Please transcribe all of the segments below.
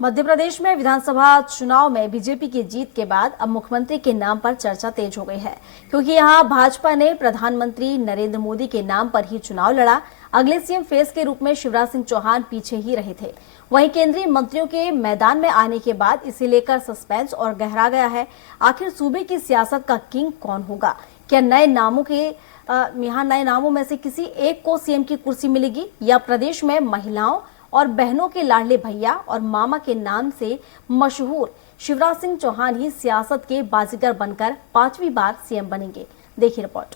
मध्य प्रदेश में विधानसभा चुनाव में बीजेपी की जीत के बाद अब मुख्यमंत्री के नाम पर चर्चा तेज हो गई है, क्योंकि यहां भाजपा ने प्रधानमंत्री नरेंद्र मोदी के नाम पर ही चुनाव लड़ा। अगले सीएम फेस के रूप में शिवराज सिंह चौहान पीछे ही रहे थे। वहीं केंद्रीय मंत्रियों के मैदान में आने के बाद इसे लेकर सस्पेंस और गहरा गया है। आखिर सूबे की सियासत का किंग कौन होगा? क्या नए नामों में से किसी एक को सीएम की कुर्सी मिलेगी, या प्रदेश में महिलाओं और बहनों के लाडले भैया और मामा के नाम से मशहूर शिवराज सिंह चौहान ही सियासत के बाजीगर बनकर 5वीं बार सीएम बनेंगे? देखिए रिपोर्ट।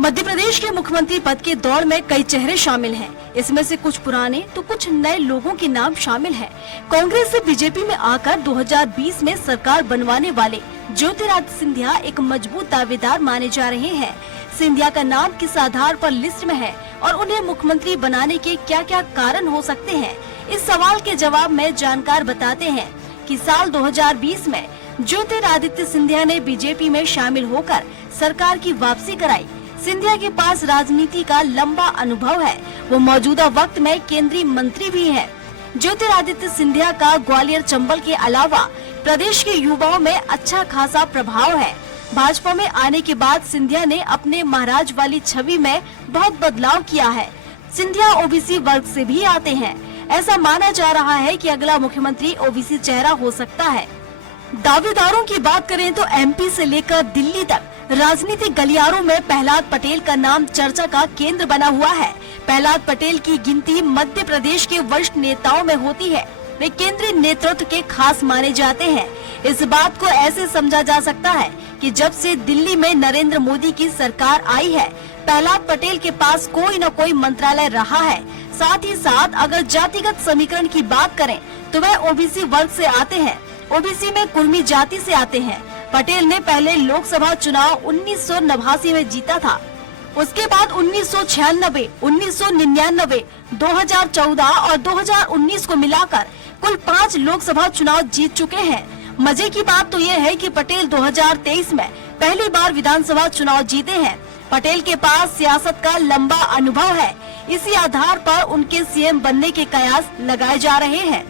मध्य प्रदेश के मुख्यमंत्री पद के दौड़ में कई चेहरे शामिल हैं। इसमें से कुछ पुराने तो कुछ नए लोगों के नाम शामिल हैं। कांग्रेस से बीजेपी में आकर 2020 में सरकार बनवाने वाले ज्योतिरादित्य सिंधिया एक मजबूत दावेदार माने जा रहे हैं। सिंधिया का नाम किस आधार पर लिस्ट में है और उन्हें मुख्यमंत्री बनाने के क्या क्या कारण हो सकते हैं, इस सवाल के जवाब में जानकार बताते हैं कि साल 2020 में ज्योतिरादित्य सिंधिया ने बीजेपी में शामिल होकर सरकार की वापसी कराई। सिंधिया के पास राजनीति का लंबा अनुभव है। वो मौजूदा वक्त में केंद्रीय मंत्री भी हैं। ज्योतिरादित्य सिंधिया का ग्वालियर चंबल के अलावा प्रदेश के युवाओं में अच्छा खासा प्रभाव है। भाजपा में आने के बाद सिंधिया ने अपने महाराज वाली छवि में बहुत बदलाव किया है। सिंधिया ओबीसी वर्ग से भी आते हैं। ऐसा माना जा रहा है कि अगला मुख्यमंत्री ओबीसी चेहरा हो सकता है। दावेदारों की बात करें तो एमपी से लेकर दिल्ली तक राजनीतिक गलियारों में प्रहलाद पटेल का नाम चर्चा का केंद्र बना हुआ है। प्रहलाद पटेल की गिनती मध्य प्रदेश के वरिष्ठ नेताओं में होती है। वे केंद्रीय नेतृत्व के खास माने जाते हैं। इस बात को ऐसे समझा जा सकता है कि जब से दिल्ली में नरेंद्र मोदी की सरकार आई है, प्रहलाद पटेल के पास कोई न कोई मंत्रालय रहा है। साथ ही साथ अगर जातिगत समीकरण की बात करें तो वह ओबीसी वर्ग से आते हैं। ओबीसी में कुर्मी जाति से आते हैं। पटेल ने पहले लोकसभा चुनाव 1989 में जीता था। उसके बाद 1996, 1999, 2014 और 2019 को मिलाकर कुल 5 लोकसभा चुनाव जीत चुके हैं। मजे की बात तो ये है कि पटेल 2023 में पहली बार विधानसभा चुनाव जीते हैं। पटेल के पास सियासत का लंबा अनुभव है। इसी आधार पर उनके सीएम बनने के कयास लगाए जा रहे हैं।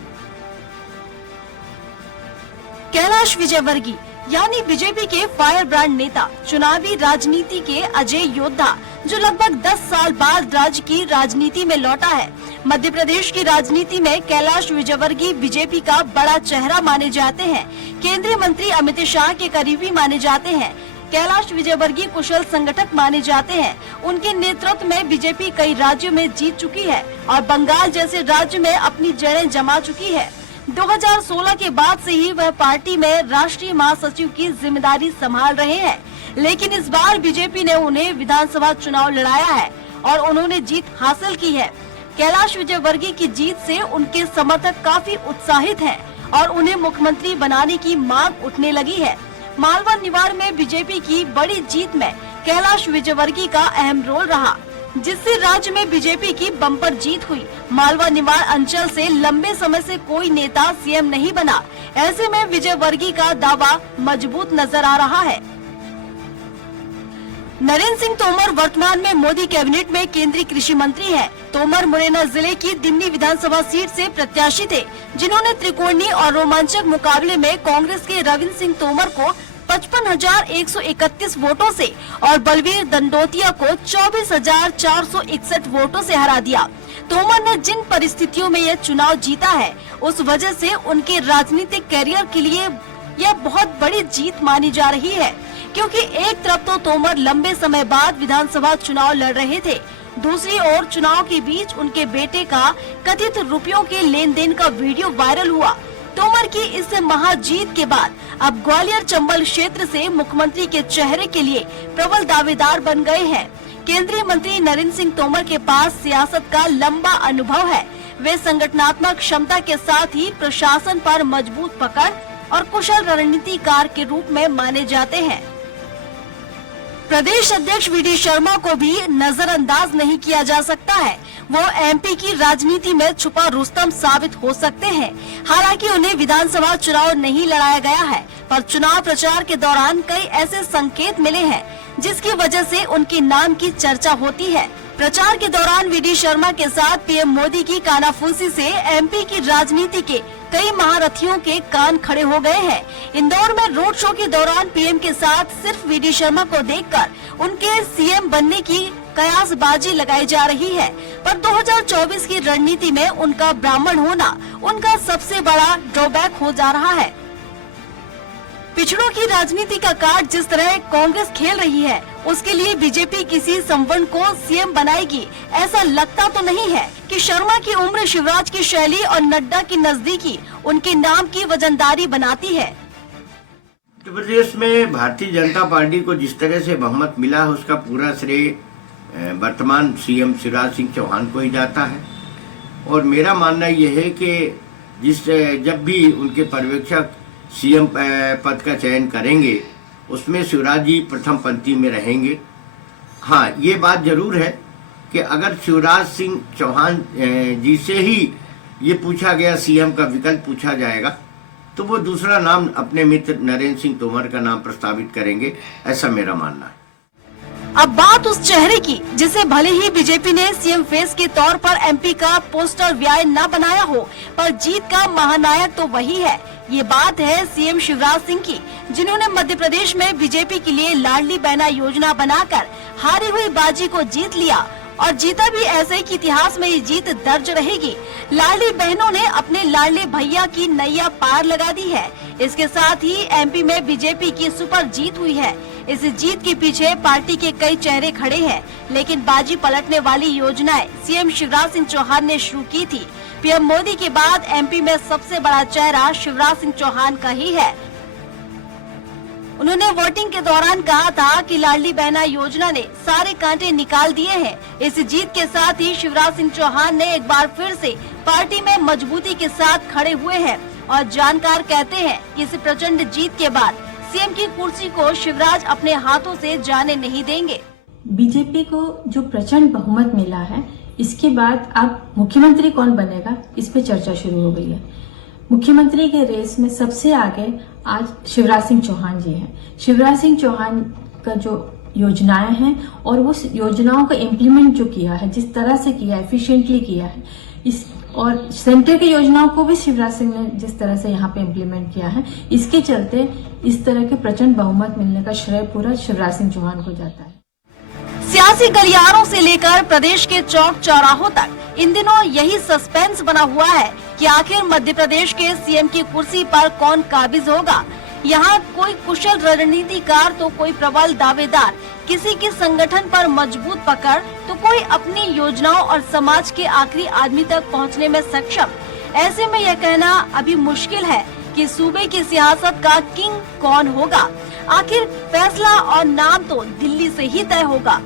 कैलाश विजयवर्गीय यानी बीजेपी के फायर ब्रांड नेता, चुनावी राजनीति के अजय योद्धा, जो लगभग 10 साल बाद राज्य की राजनीति में लौटा है। मध्य प्रदेश की राजनीति में कैलाश विजयवर्गीय बीजेपी का बड़ा चेहरा माने जाते हैं। केंद्रीय मंत्री अमित शाह के करीबी माने जाते हैं। कैलाश विजयवर्गीय कुशल संगठक माने जाते हैं। उनके नेतृत्व में बीजेपी कई राज्यों में जीत चुकी है और बंगाल जैसे राज्य में अपनी जड़ें जमा चुकी है। 2016 के बाद से ही वह पार्टी में राष्ट्रीय महासचिव की जिम्मेदारी संभाल रहे हैं, लेकिन इस बार बीजेपी ने उन्हें विधानसभा चुनाव लड़ाया है और उन्होंने जीत हासिल की है। कैलाश विजयवर्गीय की जीत से उनके समर्थक काफी उत्साहित हैं और उन्हें मुख्यमंत्री बनाने की मांग उठने लगी है। मालवा निवाड़ में बीजेपी की बड़ी जीत में कैलाश विजयवर्गीय का अहम रोल रहा, जिससे राज्य में बीजेपी की बम्पर जीत हुई। मालवा निवाड़ अंचल से लंबे समय से कोई नेता सीएम नहीं बना। ऐसे में विजयवर्गीय का दावा मजबूत नजर आ रहा है। नरेंद्र सिंह तोमर वर्तमान में मोदी कैबिनेट में केंद्रीय कृषि मंत्री हैं। तोमर मुरैना जिले की दिन्नी विधानसभा सीट से प्रत्याशी थे, जिन्होंने त्रिकोणीय और रोमांचक मुकाबले में कांग्रेस के रविंद्र सिंह तोमर को 55,131 वोटों से और बलवीर दंडोतिया को 24,461 वोटों से हरा दिया। तोमर ने जिन परिस्थितियों में यह चुनाव जीता है, उस वजह से उनके राजनीतिक कैरियर के लिए यह बहुत बड़ी जीत मानी जा रही है, क्योंकि एक तरफ तो तोमर लंबे समय बाद विधानसभा चुनाव लड़ रहे थे, दूसरी ओर चुनाव के बीच उनके बेटे का कथित रुपयों के लेन देन का वीडियो वायरल हुआ। तोमर की इस महाजीत के बाद अब ग्वालियर चंबल क्षेत्र से मुख्यमंत्री के चेहरे के लिए प्रबल दावेदार बन गए हैं। केंद्रीय मंत्री नरेंद्र सिंह तोमर के पास सियासत का लंबा अनुभव है। वे संगठनात्मक क्षमता के साथ ही प्रशासन पर मजबूत पकड़ और कुशल रणनीतिकार के रूप में माने जाते हैं। प्रदेश अध्यक्ष वीडी शर्मा को भी नजरअंदाज नहीं किया जा सकता है। वो एमपी की राजनीति में छुपा रुस्तम साबित हो सकते हैं। हालांकि उन्हें विधानसभा चुनाव नहीं लड़ाया गया है, पर चुनाव प्रचार के दौरान कई ऐसे संकेत मिले हैं जिसकी वजह से उनके नाम की चर्चा होती है। प्रचार के दौरान वीडी शर्मा के साथ पीएम मोदी की कानाफूसी से एमपी की राजनीति के कई महारथियों के कान खड़े हो गए हैं। इंदौर में रोड शो के दौरान पीएम के साथ सिर्फ वीडी शर्मा को देखकर उनके सीएम बनने की कयासबाजी लगाई जा रही है, पर 2024 की रणनीति में उनका ब्राह्मण होना उनका सबसे बड़ा ड्रॉबैक हो जा रहा है। पिछड़ों की राजनीति का कार्ड जिस तरह कांग्रेस खेल रही है, उसके लिए बीजेपी किसी संवर्ण को सीएम बनाएगी ऐसा लगता तो नहीं है कि शर्मा की उम्र, शिवराज की शैली और नड्डा की नजदीकी उनके नाम की वजनदारी बनाती है। उत्तर प्रदेश में भारतीय जनता पार्टी को जिस तरह से बहुमत मिला है, उसका पूरा श्रेय वर्तमान सीएम शिवराज सिंह चौहान को ही जाता है। और मेरा मानना यह है कि जब भी उनके पर्यवेक्षक सीएम पद का चयन करेंगे, उसमें शिवराज जी प्रथम पंक्ति में रहेंगे। हाँ, ये बात जरूर है कि अगर शिवराज सिंह चौहान जी से ही ये पूछा गया, सीएम का विकल्प पूछा जाएगा, तो वो दूसरा नाम अपने मित्र नरेंद्र सिंह तोमर का नाम प्रस्तावित करेंगे, ऐसा मेरा मानना है। अब बात उस चेहरे की जिसे भले ही बीजेपी ने सीएम फेस के तौर पर एमपी का पोस्टर व्याय न बनाया हो, पर जीत का महानायक तो वही है। ये बात है सीएम शिवराज सिंह की, जिन्होंने मध्य प्रदेश में बीजेपी के लिए लाडली बहना योजना बनाकर हारी हुई बाजी को जीत लिया और जीता भी ऐसे कि इतिहास में ये जीत दर्ज रहेगी। लाडली बहनों ने अपने लाडले भैया की नैया पार लगा दी है। इसके साथ ही एमपी में बीजेपी की सुपर जीत हुई है। इस जीत के पीछे पार्टी के कई चेहरे खड़े हैं, लेकिन बाजी पलटने वाली योजनाएं सीएम शिवराज सिंह चौहान ने शुरू की थी। पीएम मोदी के बाद एमपी में सबसे बड़ा चेहरा शिवराज सिंह चौहान का ही है। उन्होंने वोटिंग के दौरान कहा था कि लाडली बहना योजना ने सारे कांटे निकाल दिए हैं। इस जीत के साथ ही शिवराज सिंह चौहान ने एक बार फिर से पार्टी में मजबूती के साथ खड़े हुए हैं और जानकार कहते हैं कि इस प्रचंड जीत के बाद सीएम की कुर्सी को शिवराज अपने हाथों से जाने नहीं देंगे। बीजेपी को जो प्रचंड बहुमत मिला है, इसके बाद अब मुख्यमंत्री कौन बनेगा, इस पे चर्चा शुरू हो गई है। मुख्यमंत्री के रेस में सबसे आगे आज शिवराज सिंह चौहान जी हैं। शिवराज सिंह चौहान का जो योजनाएं हैं और उस योजनाओं का इम्प्लीमेंट जो किया है, जिस तरह से किया है, एफिशिएंटली किया है, इस और सेंटर की योजनाओं को भी शिवराज सिंह ने जिस तरह से यहाँ पे इम्प्लीमेंट किया है, इसके चलते इस तरह के प्रचंड बहुमत मिलने का श्रेय पूरा शिवराज सिंह चौहान को जाता है। सियासी गलियारों से लेकर प्रदेश के चौक चौराहों तक इन दिनों यही सस्पेंस बना हुआ है कि आखिर मध्य प्रदेश के सीएम की कुर्सी पर कौन काबिज होगा। यहाँ कोई कुशल रणनीतिकार तो कोई प्रबल दावेदार, किसी के संगठन पर मजबूत पकड़ तो कोई अपनी योजनाओं और समाज के आखिरी आदमी तक पहुँचने में सक्षम। ऐसे में यह कहना अभी मुश्किल है कि सूबे की सियासत का किंग कौन होगा। आखिर फैसला और नाम तो दिल्ली से ही तय होगा।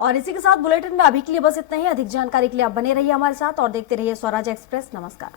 और इसी के साथ बुलेटिन में अभी के लिए बस इतना ही। अधिक जानकारी के लिए आप बने रहिए हमारे साथ और देखते रहिए स्वराज एक्सप्रेस। नमस्कार।